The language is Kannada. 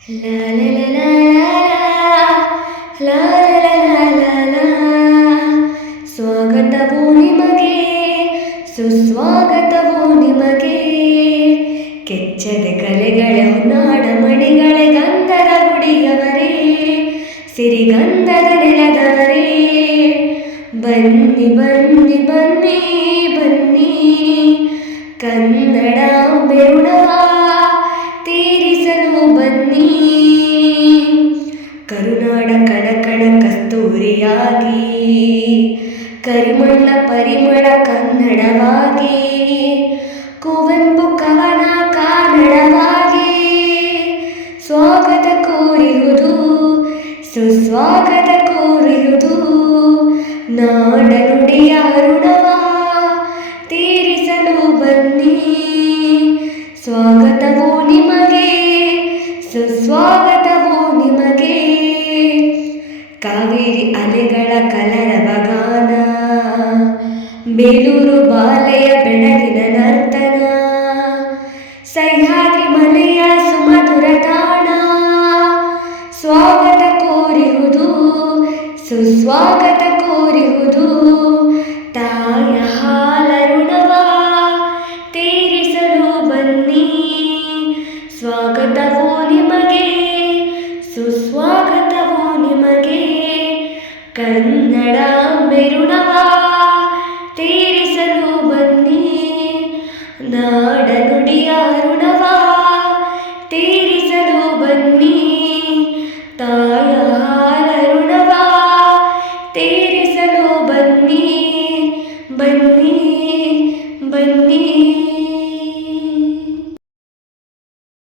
La la la la la la la la la. ಸ್ವಾಗತವು ನಿಮಗೆ, ಸುಸ್ವಾಗತವು ನಿಮಗೆ. ಕೆಚ್ಚದ ಕಲೆಗಳ ನಾಡ ಮಣಿಗಳ ಗಂಧದ ಗುಡಿಯವರೇ, ಸಿರಿಗಂಧದ ನೆಲದವರೇ, ಬನ್ನಿ ಬನ್ನಿ ಬನ್ನಿ ಬನ್ನಿ, ಕನ್ನಡಾಂಬೆ ಋಣವ ತೀರಿಸಲು ಬನ್ನಿ. ಕರುನಾಡ ಕಣಕಣ ಕಸ್ತೂರಿಯಾಗಿ, ಕರಿಮಣ್ಣ ಪರಿಮಳ ಕನ್ನಡವಾಗಿ, ಕುವೆಂಪು ಕವನ ಕಾನಡವಾಗಿ. ಸ್ವಾಗತ ಕೋರಿರುವುದು, ಸುಸ್ವಾಗತ ಕೋರಿರುವುದು, ನಾಡ ನುಡಿಯ ಋಣವ ತೀರಿಸಲು ಬನ್ನಿ. ಸ್ವಾಗತವು ನಿಮಗೆ, ಸುಸ್ವಾಗತವು ನಿಮಗೆ. ಕಾವೇರಿ ಅಲೆಗಳ ಕಲರವ ಗಾನ, ಬೇಲೂರು ಬಾಲೆಯ ಬೆಳಗಿನ ನರ್ತನ, ಸಹ್ಯಾದ್ರಿ ಮನೆಯ ಸುಮಧುರ ತಾಣ. ಸ್ವಾಗತ ಕೋರಿರುವುದು, ಸುಸ್ವಾಗತ ಕೋರಿರುವುದು, ತಾಯ ಹಾಲ ಋಣವ ತೀರಿಸಲು ಬನ್ನಿ. ಸ್ವಾಗತವು ನಿಮಗೆ, ಸುಸ್ವಾಗತವು ನಿಮಗೆ, ಕನ್ನಡಾಂಬೆ ಋಣವ ತೀರಿಸಲು